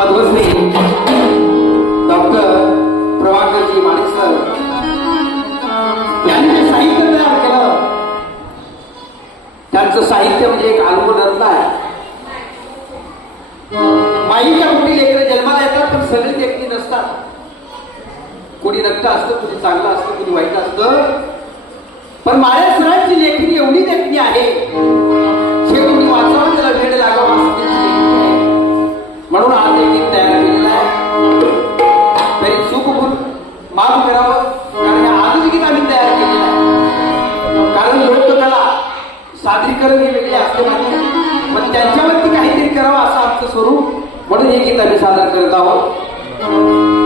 Padmashri doctor प्रभाकरजी Manik sir यांनी साहित्य तयार केलं. त्यांचं साहित्य म्हणजे एक अनुभव रत्न आहे. माईच्या कुठे लेकरं जन्माला येतात पण सगळी व्यक्ती नसतात. कुणी रक्त असतं कुणी चांगलं असतं कुणी वाईट असतं. पण माझ्या सरांची लेखणी एवढी व्यक्ती आहे. आहे कारण लोककला सादरीकरण हे वेगळे असते मात्र पण त्यांच्यावरती काहीतरी करावं असं आमचं स्वरूप म्हणून हे गीत आम्ही सादर करत आहोत.